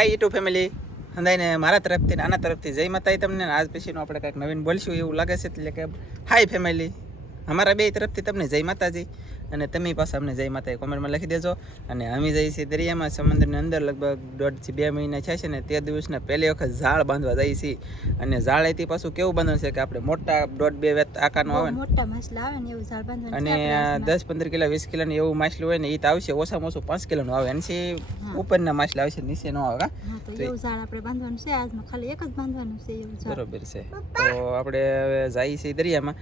High two family હંદાઈને મારા તરફથી આના તરફથી જય માતાજી તમને. આજ પછીનું આપણે કંઈક નવીન બોલશું એવું લાગે છે એટલે કે હાઈ ફેમિલી અમારા બે તરફથી તમને જય માતાજી. અને તમે પાછા અમને જય માતા કોમેન્ટમાં લખી દેજો. અને અમે જઈએ છીએ દરિયામાં સમુદ્રની અંદર લગભગ દોઢથી બે મહિના છે ને તે દિવસના પહેલી વખત ઝાડ બાંધવા જઈએ છીએ. અને ઝાડ એથી પાછું કેવું બાંધવાનું છે કે આપણે મોટા દોઢ બે વેત આકારનું આવે મોટા માછલા આવે ને એવું ઝાડ બાંધવાનું અને. દસ પંદર કિલો વીસ કિલોનું એવું માછલું હોય ને એ તો આવશે ઓછામાં ઓછું પાંચ કિલોનું આવે. એનાથી ઉપરના માછલા આવશે નીચે ન આવે તો તો એવું ઝાડ આપણે બાંધવાનું છે. આજમાં ખાલી એક જ બાંધવાનું છે એવું બરોબર છે. તો આપણે હવે જઈએ છીએ દરિયામાં.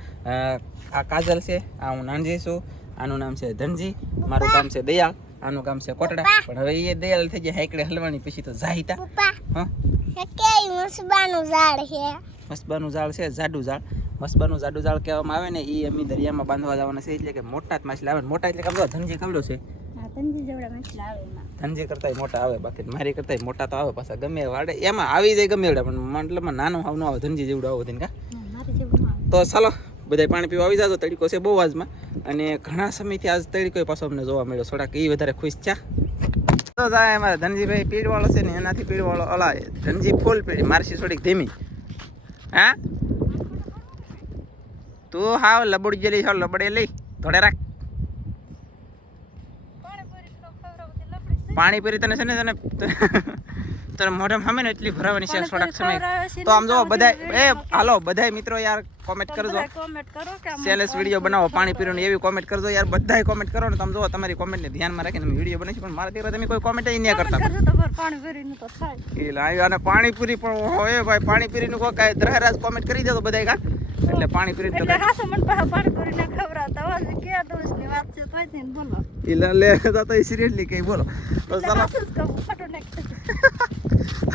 આ કાજલ છે આ હું નાનજી છું. આનું નામ છે ધનજી મારું કામ છે દયાળ આનું કામ છે કોટડા. પણ હવે એ દયાળ થઈ જાય હેકડે હલવાની પછી તો જાહિતા. મસબાનું ઝાડ છે? મસ્બાનું ઝાડ છે જાડું ઝાડ. મસબાનું જાડું ઝાડ કહેવામાં આવે ને એ અમે દરિયામાં બાંધવા જવાના છે એટલે કે મોટા જ માછલા આવે મોટા એટલે કે આમ જો ધનજી કમલો છે. ધનજી કરતાંય મોટા આવે બાકી મારી કરતાંય મોટા તો આવે પાછા ગમે વાડે એમાં આવી જાય ગમે એવડા પણ મતલબમાં નાનો આવ ન આવે ધનજી જેવડું આવો તેને કા. તો ચાલો બધા પાણી પીવા આવી જાજો તડકો છે બહુ આજમાં. અને ઘણા સમયથી આજ તડકો પાછો અમને જોવા મળ્યો. થોડાક એ વધારે ખુશ છે તો જાય અમારા ધનજીભાઈ પીડવાળો છે ને એનાથી પીડવાળો અલા ધનજી ફૂલ પીડી મારસી થોડીક ધીમી. હા? તું હાવ લબડી જેલી છો લબડે લઈ થોડે રાખ. પાણીપુરી તને છે ને તને તને મોઢામાં સામે ને એટલી ભરાવાની છે થોડાક સમય. તો આમ જો બધા એ હાલો બધા મિત્રો યાર કોમેન્ટ કરજો. સેલેસ વીડિયો બનાવો પાણી પીવાનું એવી કોમેન્ટ કરજો યાર બધાય કોમેન્ટ કરો ને તમે જો તમારી કોમેન્ટને ધ્યાનમાં રાખીને વીડિયો બનાવીશું પણ મારા દીકરા તમે કોઈ કોમેન્ટ નહીં કરતા એ લાવ્યો અને પાણીપુરી પણ હોય ભાઈ પાણીપુરીનું કોઈ કાંઈ દ્રહરાજ કોમેન્ટ કરી દેજો બધાય કા એટલે પાણીપુરી એટલે હાસો મન પાછા પાણી ભરીને ખવડાવતા હોય કે દોષની વાત છે તો થઈને બોલો. ઈ લે તો સિરિયસલી કઈ બોલો. તો ચાલો. ફટો નાખી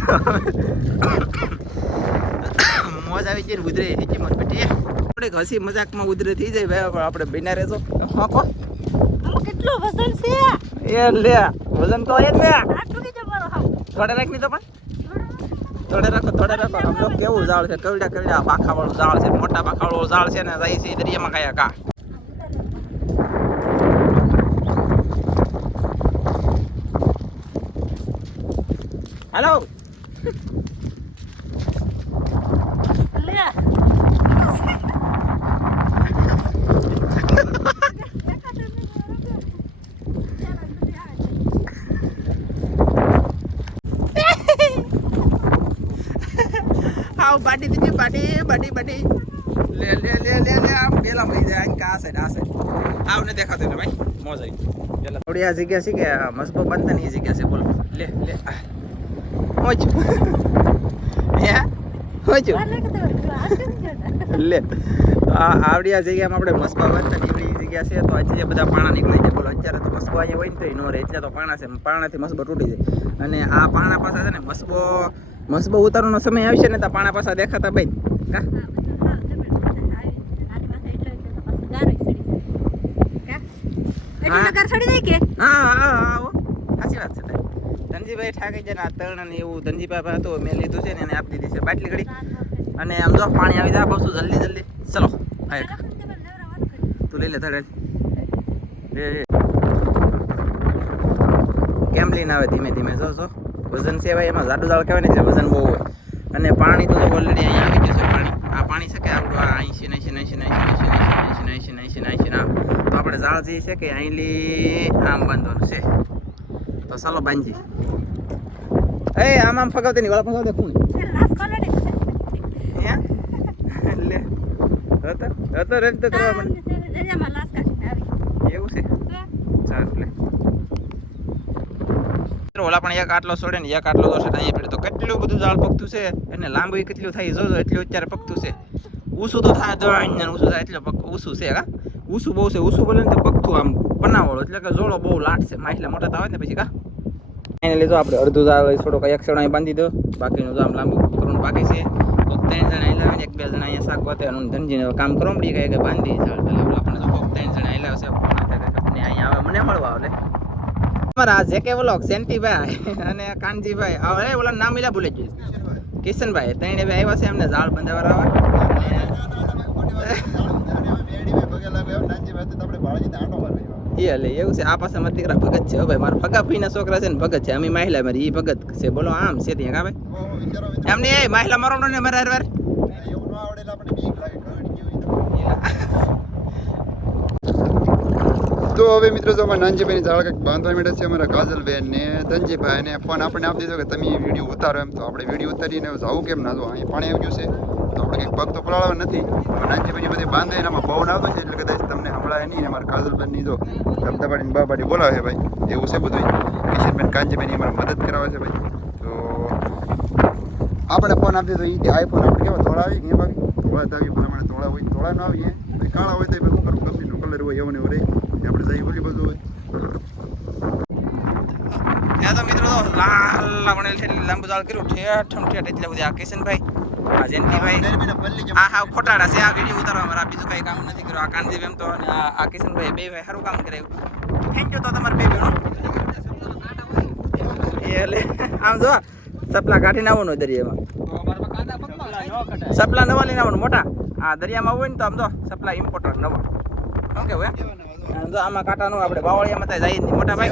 મોજ આવી જાય ને ઉધરે હેચી મત બેટી થોડીક હસી મજાકમાં ઉધરે થઈ જાય ભાઈ આપણે બિના રહેજો. હા કો. કેટલું વજન છે? એ લે વજન તો એ લે. થોડે રાખ તો પણ. થોડે રાખો થોડે રાખો. આમ કેવું ઝાડ છે કવડા કવડા પાખા વાળું ઝાડ છે મોટા પાખા વાળું ઝાડ છે ને જાય છે દરિયામાં કાયા કા હાલો. બાટી બાટી બાટી લે લે લે લે લે આમ પેલા મળી જાય. આમ કે આ સાઈડ આ સાઈડ આવ ને દેખાતો ને ભાઈ. મોજ આવી. પેલા. થોડી આ જગ્યા છે કે મસ્બો બનતા ની જગ્યા છે બોલો. લે લે. મોજ હે? મોજ લે. આ આવડી આ જગ્યામાં આપણે મસ્બા બનતા ની એવડી જગ્યા છે તો આજે બધા પાણા નીકળી જાય. બોલો અત્યારે તો મસ્બો અહીંયા હોય ને તો નો રહે. એટલે તો પાણા છે પાણાથી મસ્બો તૂટી જાય. અને આ પાણા પાસે છે ને મસ્બો મસ્બો ઉતારવાનો સમય આવશે ને તો પાણા પાછા દેખાતા ભાઈ કા? ધનજીભાઈ ઠાકી આ તણ અને એવું ધનજીભાઈ હતું, મેં લીધું છે ને એને આપી દીધી બાટલી ઘડી. અને આમ જો, પાણી આવી જાય જલ્દી જલ્દી. ચલો તું લઈ લે ધડે લે લે. કેમ લઈને આવે ધીમે ધીમે? જો જો. વજન સેવાય એમાં જાડું જાડ કહેવાય ને એટલે વજન બહુ હોય અને પાણી તો ઓલરેડી અહીંયા આવી ગયું છે પાણી આ પાણી છે કે આપણું આ અહીંસી નાઈસી નાઈસી નાઈસી નાઈસી નાઈસી નાઈસી નાઈસી ના તો આપણે ઝાડ જે છે કે અહીંલી આમ બાંધવાનું છે તો ચાલો બાંધી એ આમ આમ ફગાવતે નહીં વાળા ફગાવતે કોણ લે હતો એવું છે સારું લે મિત્રો, ઓલા પણ એક આટલો છોડે ને એક આટલો જોશે અહીંયા પડે તો કેટલું બધું ઝાડ પકતું છે? અને લાંબુ કેટલું થાય જોજો એટલું અત્યારે પકતું છે. ઊસું તો થાય તો ઊસું થાય એટલે ઊસું છે કા ઊસું બહુ છે ઊસું બોલે ને તો પકતું આમ પનાવાળો એટલે કે જોડો બહુ લાટ છે માછલા મોટા થાય ને પછી કા એને લીધો આપણે અડધું ઝાડ થોડોક એક સણા બાંધી દો બાકીનું આમ લાંબુ કરવાનું બાકી છે. તો ત્રણ જણા આવેલા ને એક બે જણા અહીંયા શાક વાતે ધનજીને કામ કરો પડી ગયા કે બાંધી ઝાડ આપણે તો ત્રણ જણા છે ને અહીંયા આવે મને મળવા આવે અમારા જે જેકે બોલો સેન્ટીભાઈ અને કાનજીભાઈ. હવે ઓલા નામ મિલા ભૂલી ગયું. કિશનભાઈ ત્રણે ભાઈ આવ્યા છે એમને ઝાડ બંધાવવા આવે એવું છે, આ પાસે મારા ભગત છે ભાઈ. મારા ભગા ફઈના છોકરા છે ને ભગત છે. અમે માહિલા મારી એ ભગત છે. બોલો, આમ છે ત્યાં, કા ભાઈ? એમને એ માહિલા મારો ને મારા હારે તો હવે મિત્રો જો અમારા નાનજીભાઈની ઝાડ કંઈક બાંધવા માંડે છે, અમારા કાજલબેન ને ધનજીભાઈ ને ફોન આપણે આપી દીધો કે તમે વીડિયો ઉતારો એમ. તો આપણે વીડિયો ઉતારીને જવું કેમ ના જો અહીં પાણી આવી ગયું છે. તો આપણે કંઈક પગ તો પલાળવા નથી. પણ નાનજીભાઈની બધી બાંધે એનામાં પવન આવતો છે, એટલે કદાચ તમને હમણાં નહીં અમારા કાજલબેનની જો ધબધબાડીને બાબાડી બોલાવે ભાઈ. એવું છે બધું કિશનબેન, કાનજીભાઈની અમારે મદદ કરાવે છે ભાઈ. તો આપણે ફોન આપી દીધો એ આઈફોન આપણે કેવા ગયા ભાઈ? થોડા તો આવી પ્રમાણે થોડા હોય થોડા ન આવીએ. કાળા હોય તો શું કરવું? કંપનીનો કલર હોય, એવો ને એવો રહે. ને આપણે જઈ ઓલી બધું એટલે બધી આ કિશનભાઈ, આ જયંતિભાઈ આ હા ખોટાડા બીજું કઈ કામ નથી કર્યું. આ કાનજી એમ આ કિશનભાઈ બે ભાઈ સારું કામ કરાયું. થેન્ક યુ તો તમારે બે એ એટલે, આમ જો, સપલા કાઢીને આવવાનું દરિયામાં. સપલા નવા લઈને આવવાનું મોટા. આ દરિયામાં હોય ને તો આમ તો સપલા ઇમ્પોર્ટન્ટ નવા. શું કેવું આમ જો આમાં કાંટાનું આપણે બાવળિયામાં થાય જાય નહીં. મોટા ભાઈ?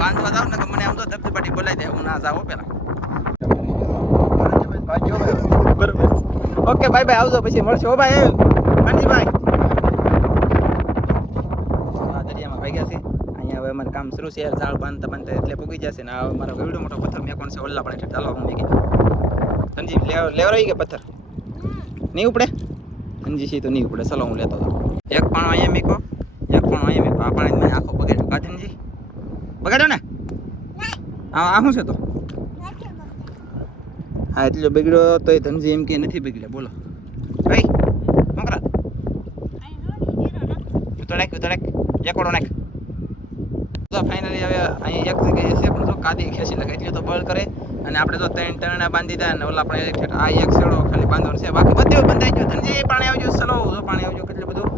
બાંધવા જાવ ને કે મને આમ તો ધબધબાટી બોલાવી દે. હું ના જાવ પેલા. ઓકે ભાઈ ભાઈ. આવજો પછી મળશે હો ભાઈ કાનજીભાઈ આ દરિયામાં ભાગ્યા છે અહીંયા હવે અમારે કામ શરૂ છે ઝાડ બાંધતા બાંધતા એટલે પૂગી જશે ને. હવે મારો એવડો મોટો પથ્થર મેં કોણ છે ઓલા પણ એટલે ચાલો હું મેં લેવ લેવરાઈ ગયા પથ્થર? નહીં ઉપડે? ધનજી છે તો નહીં ઉપડે ચલો હું લેતો એક પણ અહીંયા મેકો એક પણ અહીંયા મેકો. આ પાણી આખો બગાડ્યો. કાધનજી બગાડ્યો ને? હા આ શું છે તો? હા એટલો બગડ્યો તો એ ધનજી એમ કે નથી બગડ્યા. બોલો. ભાઈ મોકરા ઉતરાક એક એકોડો નાખ તો ફાઇનલી હવે અહીંયા એક છે, પણ તો કાદી ખેંચી લગે એટલે તો બળ કરે. અને આપણે તો ત્રણ ત્રણા બાંધી દે અને ઓલા પણ આ એક છેડો ખાલી બાંધવાનો છે. બાકી બધું બંધાઈ ગયું. ધનજી પાણી આવી ગયું સલો જો પાણી આવજો કેટલું બધું.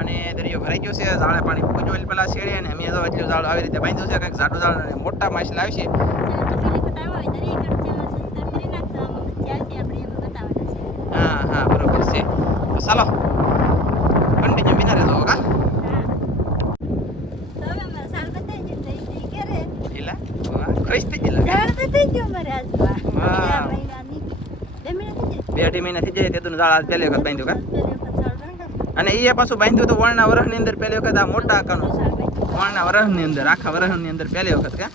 અને દરિયો ભરાઈ ગયો છે, ઝાડે પાણી પૂજો એટલે પેલા શેડે અને અમે તો એટલું ઝાડ આવી રીતે બાંધ્યું છે, કંઈક ઝાડું ઝાડ અને મોટા માછલા આવશે હા હા બરોબર છે તો ચાલો કન્ટિન્યુ બિના રહેજો કા ઈલા વાહ ખરીશ થઈ ગયેલા વાહ. બે અઢી મહિના થઈ જાય તેતું ઝાડ આજ પહેલી વખત બાંધ્યું કા? અને એ પાછું બાંધ્યું તો વણના વરસની અંદર પહેલી વખત આ મોટા આકારનું વણના વરસની અંદર આખા વરસની અંદર પહેલી વખત કા?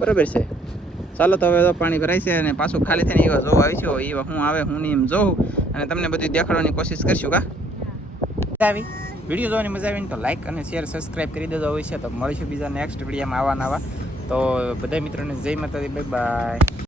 બરોબર છે. ચાલો તો હવે તો પાણી ભરાય છે અને પાછું ખાલી થઈને એવા જોવા આવી છો. એવા હું આવે હું એમ જોઉં. અને તમને બધું દેખાડવાની કોશિશ કરશું કા? આવી? વીડિયો જોવાની મજા આવીને તો લાઈક અને શેર સબસ્ક્રાઈબ કરી દેજો. હોય છે તો મળીશું બીજા નેક્સ્ટ વિડીયોમાં આવા નવા. તો બધા મિત્રોને જય માતાજી બાય બાય